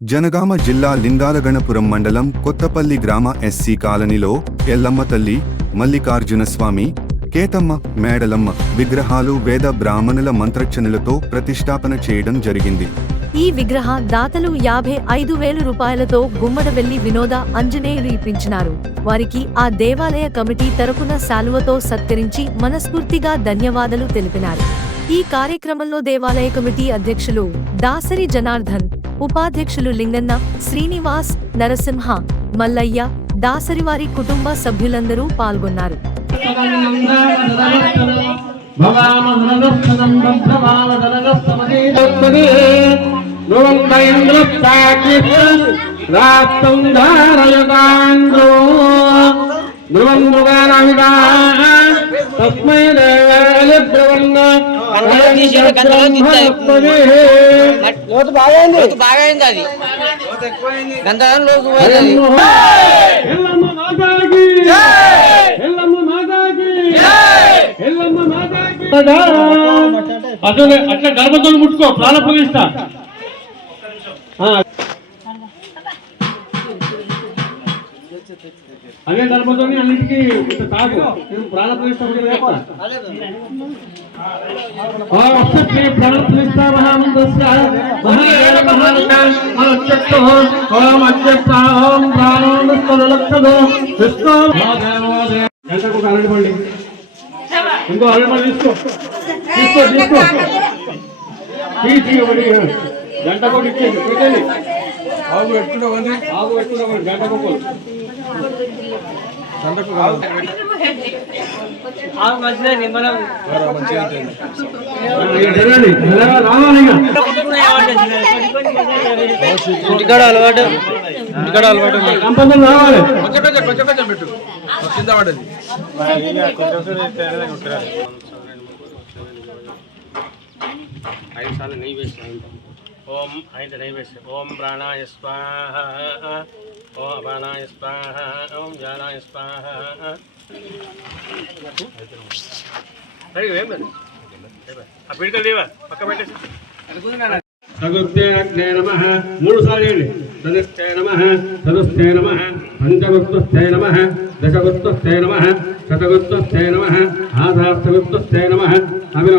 జనగామ జిల్లా లింగాలగణపురం మండలం కొత్తపల్లి గ్రామ ఎస్సీ కాలనీలో ఎల్లమ్మ తల్లి మల్లికార్జునస్వామి కేతమ్మ మేడలమ్మ విగ్రహాలు వేద బ్రాహ్మణుల మంత్రచనులతో ప్రతిష్టాపన చేయడం జరిగింది. ఈ విగ్రహ దాతలు యాభై ఐదు వేల రూపాయలతో గుమ్మడవెల్లి వినోద అంజనేయులు ఇప్పించినారు. వారికి ఆ దేవాలయ కమిటీ తరపున శాలువతో సత్కరించి మనస్ఫూర్తిగా ధన్యవాదాలు తెలిపినారు. ఈ కార్యక్రమంలో దేవాలయ కమిటీ అధ్యక్షులు దాసరి జనార్దన్ ఉపాధ్యక్షులు లింగన్న శ్రీనివాస్ నరసింహ మల్లయ్య దాసరివారి కుటుంబ సభ్యులందరూ పాల్గొన్నారు. తస్మై లోతు అసలు అట్లా గర్భతో ముట్టుకో ప్రాణ అదే అక్షత్త అన్నిటికీ ప్రాణో విష్ణులక్షదో విష్ణు. గంటకు ఒక అరటి పండి? ఇంకో అరటి తీసుకో. తీసుకో తీసుకో. తీసుకో కూడా ఇచ్చేయండి. పెట్టండి పెట్టండి ఆగు పెట్టుకుంటామండి ఆగు పెట్టుకుంటామండి గంటకు ఒకటి గంటకు రావాలి ఇంటికాడ అలవాటు ఇంటికాడ అలవాటు కంపల్సరీ రావాలి ఐదు సార్లు నెయ్యి వేసి ఓం ఆయన నెయ్యి ఓం ప్రాణాయ స్వాహ. ఓం అపానాయ స్వాహ. ఓం జానాయ స్వాహ. సరే ఆ పిడికలు లేవా పక్క పెట్టేసి. సగుప్తే నమ. మూడు సార్లు సదస్థే నమ సదస్థే నమ పంచగుప్తస్థే నమ దశగుప్తస్థే నమ శతగుప్తస్థే నమ ఆధార్థగుప్తస్థే నమ. అభినవ